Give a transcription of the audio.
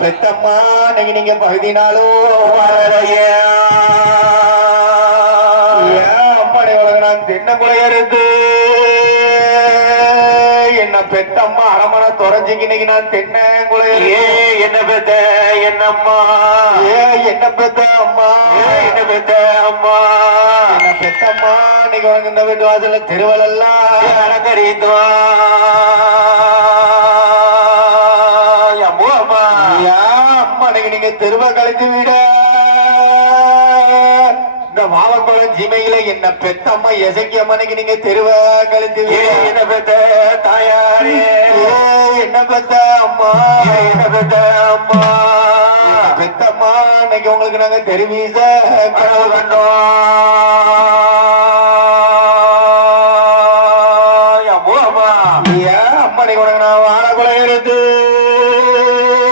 பெத்தம்மா நீங்க பகுதினாலும் அம்மாடி உலக நான் தென்ன குலையறுத்து என்ன பெத்தம்மா அரமனை தொலைஞ்சிங்க இன்னைக்கு நான் தென்ன குலையறு என்ன பெத்த என்னம்மா? ஏ என்ன பெத்த அம்மா என்ன பெத்த அம்மா? பெத்தம்மா இன்னைக்கு உனக்கு இந்த வீட்டு வாசல்ல திருவலெல்லாம் அலங்கரித்துவா. நீங்க திருவ கழித்து விட. இந்த மாவக்குளம் ஜிமையில என்ன பெத்த அம்மா எசக்கி அம்மனுக்கு நீங்க தெருவ கழித்து என்ன பெத்த தாயாரே? என்ன பெத்த அம்மா? என்ன பெத்த அம்மா? பெத்தம்மா இன்னைக்கு உங்களுக்கு நாங்க தெரிவீச கனவு கண்டோம். அம்மா அம்மா ஏன் உனக்கு நான் வாழ குலை